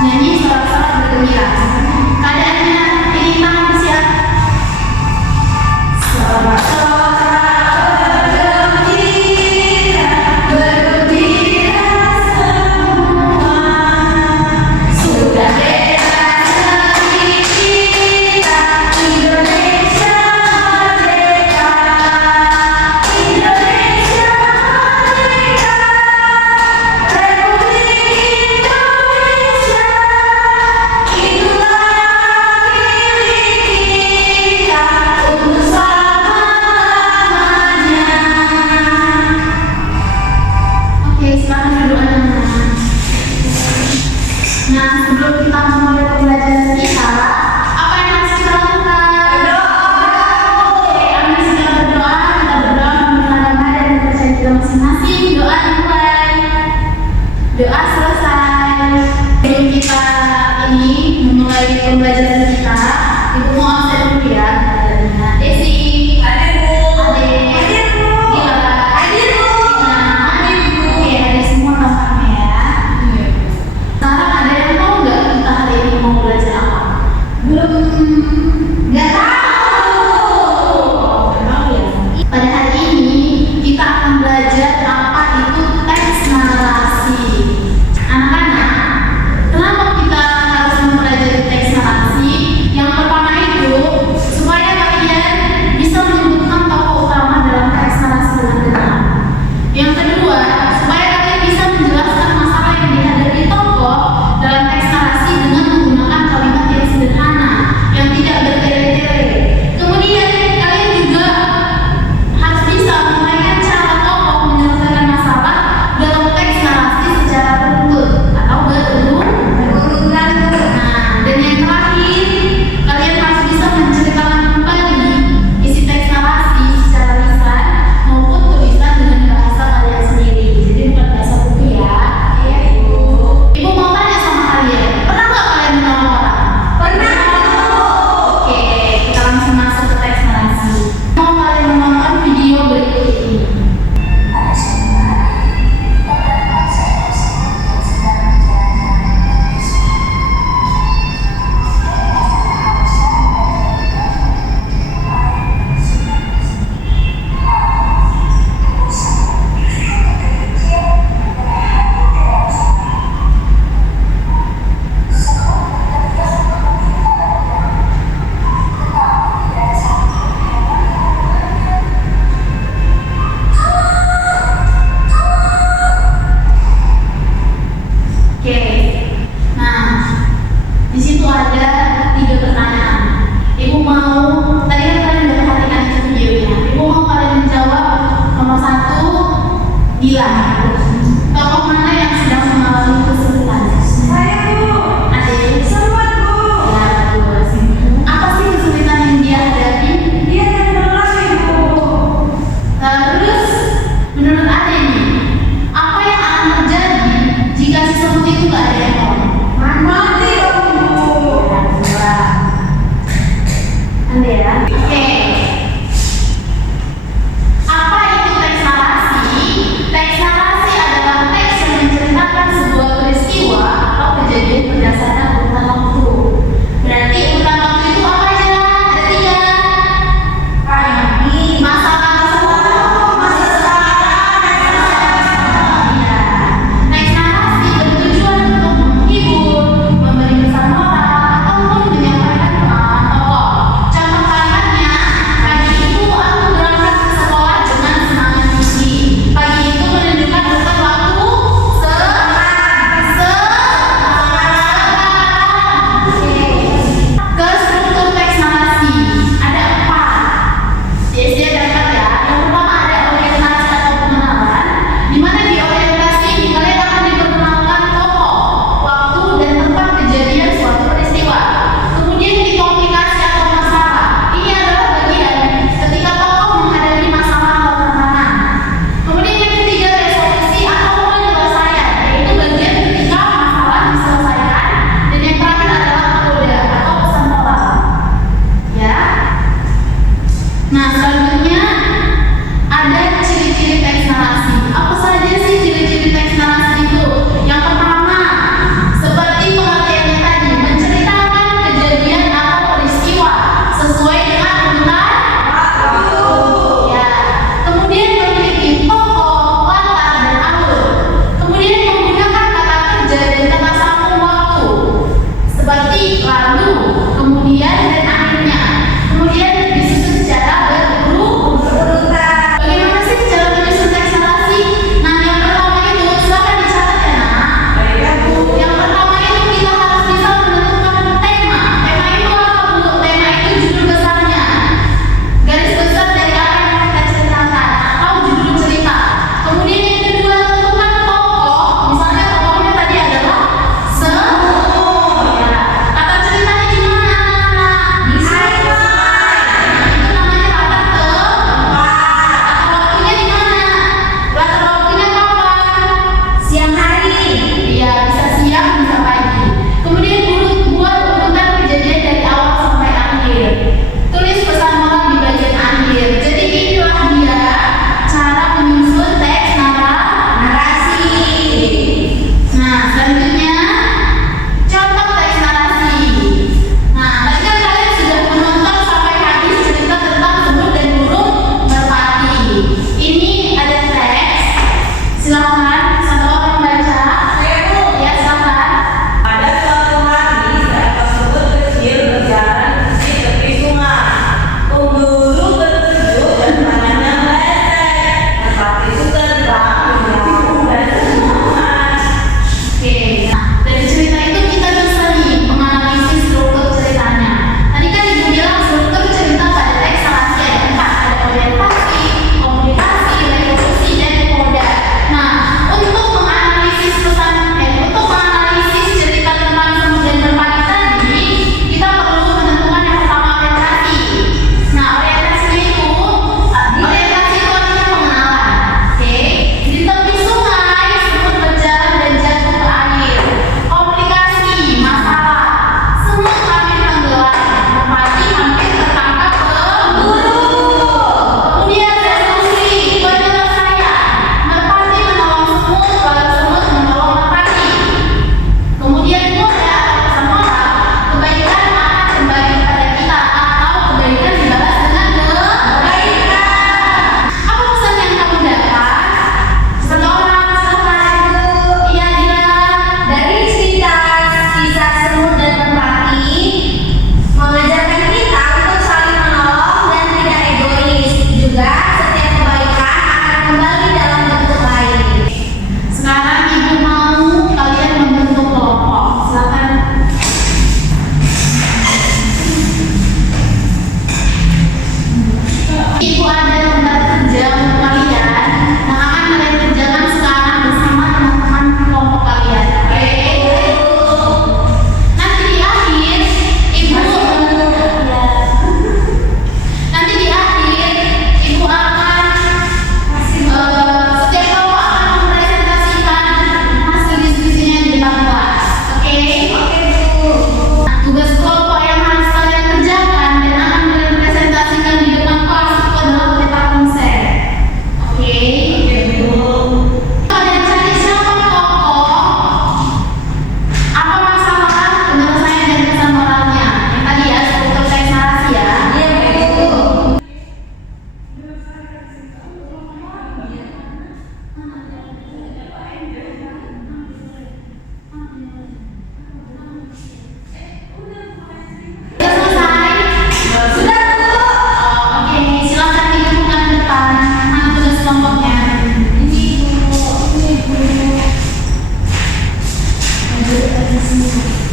nyanyi sorak-sorak bergembira. Keadaannya ini tangan bersiap. Sorak-sorak bergembira, bergembira semua. Sudah bebas negeri kita, Indonesia merdeka. Indonesia merdeka, Republik Indonesia. Itulah milik kita untuk selamanya. Oke, silakan duduk anak-anak. Nah, sebelum kita memulai pembelajaran kita, apa yang harus kita lakukan? Oke, kami sedang berdoa. Kita berdoa menggunakan nama dan kepercayaan kita masing-masing. Doa dimulai. Doa selesai. Sebelum kita ini memulai pembelajaran kita, Ibu mau absen dulu ya. Adanya Desi, Ade, Gila, Oke, ada semua tampaknya ya. Sekarang ada yang tahu nggak kita hari ini mau belajar apa? Belum, nggak tahu. Tahu ya. Pada hari ini kita akan belajar apa itu teks narasi. Anak-anak, kenapa kita harus mempelajari teks narasi? Yang pertama itu supaya kalian bisa menyebutkan tokoh utama dalam teks narasi dengan benar. Yang kedua, supaya kalian bisa menjelaskan masalah yang dihadapi tokoh dalam teks narasi dengan menggunakan kalimat yang sederhana, yang tidak bertele-tele. Kemudian kalian juga harus bisa memainkan cara tokoh menyelesaikan masalah dalam teks narasi secara beruntun atau berurutan. Nah, dan yang terakhir, kalian harus bisa menceritakan kembali isi teks narasi secara lisan maupun tulisan dengan bahasa kalian sendiri. Jadi bukan bahasa buku ya. Iya, Ibu. Ibu mau tanya sama kalian, pernah nggak kalian menolong orang? Pernah. Oke, kita langsung masuk ke teks narasi. Mau kalian menonton video berikut ini. Oke, nah di situ ada 3 pertanyaan. Ibu mau, tadi kan kalian udah perhatikan itu videonya. Ibu mau kalian menjawab nomor 1, Bila. Tokoh mana yang sedang mengalami kesulitan? Saya, Bu. Adik. Semut, Bu. Ya, bagus. Apa sih kesulitan yang dia hadapi? Dia tenggelam, Ibu. Terus, menurut Ade nih, apa yang akan terjadi jika si semut itu nggak ada yang nolong? Mati dong, Bu. Ande ya. Iya.